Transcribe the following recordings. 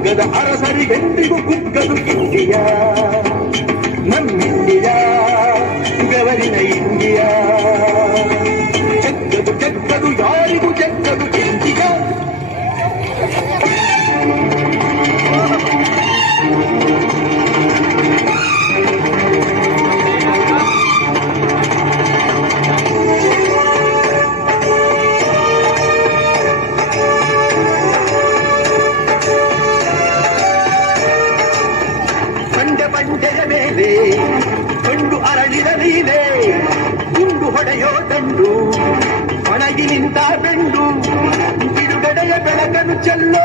ಅಗ್ಗದ ಅರಸರಿಗೆಂದಿಗೂ ಕುಗ್ಗದು ಇಂಡಿಯಾ, ನಮ್ಮಿಂಡಿಯಾ ಬೆವರಿನ ಇಂಡಿಯಾ. ಜಗ್ಗದು ಜಗ್ಗದು ಯಾರಿಗೂ ಜಗ್ಗದು ಇಂಡಿಯಾ. ಬಂಡೆಯ ಮೇಲೆ ಕಂಡು ಅರಳಿದ ನೀನೆ, ಗುಂಡು ಹೊಡೆಯೋ ದಂಡು ಒಣಗಿ ನಿಂತ ಬೆಂಡು, ಬಿಡುಗಡೆಯ ಬೆಳಕನ್ನು ಚೆಲ್ಲೋ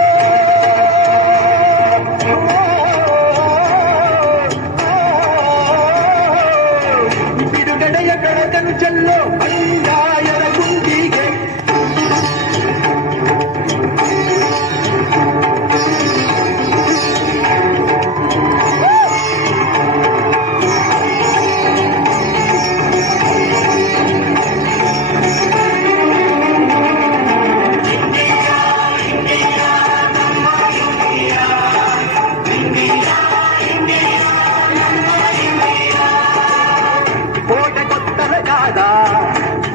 ಬಿಡುಗಡೆಯ ಬೆಳಕನ್ನು ಚೆಲ್ಲೋ ಬಂಡಾಯದ ಗುಂಡಿಗೆ.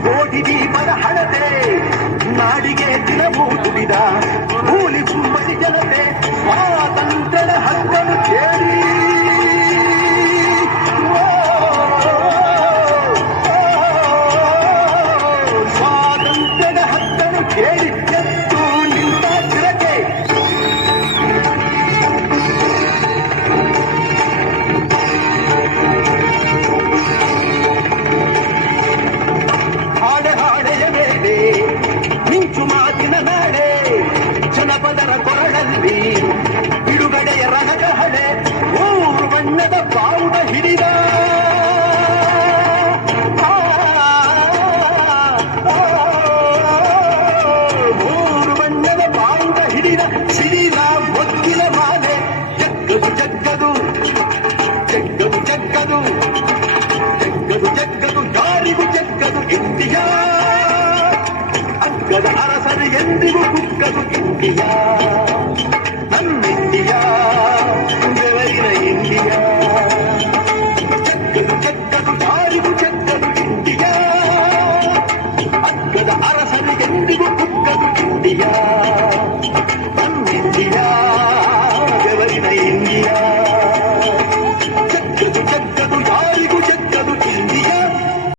ಕೋಟಿ ದೀಪದ ಹಣತೆ ನಾಡಿಗೆ ದಿನವೂ ತುಡಿದ ಕೂಲಿ ಕುಂಬಳಿ ಜನತೆ ಸ್ವಾತಂತ್ರ್ಯದ ಹಕ್ಕನ್ನು ಕೇಳಿ ಸ್ವಾತಂತ್ರ್ಯದ ಹಕ್ಕನ್ನು ಕೇಳಿ ಎತ್ತು ನಿಂತ ಚಿರತೆ. ಮಿಂಚು ಮಾತಿನ ನಾಡೆ ಜನಪದರ ಕೊರಳಲ್ಲಿ ಬಿಡುಗಡೆಯ ರಣದ ಹಳೆ, ಮೂರು ಬಣ್ಣದ ಬಾವುಟ ಹಿಡಿದ ಮೂರು ಬಣ್ಣದ ಬಾವುಟ ಹಿಡಿದ ಸಿಡಿದ ಒತ್ತಿನ ಮಾಲೆ. ಜಗ್ಗದು ಜಗ್ಗದು ಜಗ್ಗದು ಜಗ್ಗದು ಜಗ್ಗದು ಜಗ್ಗದು ಯಾರಿಗೂ ಜಗ್ಗದು ಇಂಡಿಯಾ, ಅಗ್ಗದ ಅರಸರು ಎಂದಿಗೂ ಕುಗ್ಗದು ಇಂಡಿಯಾ.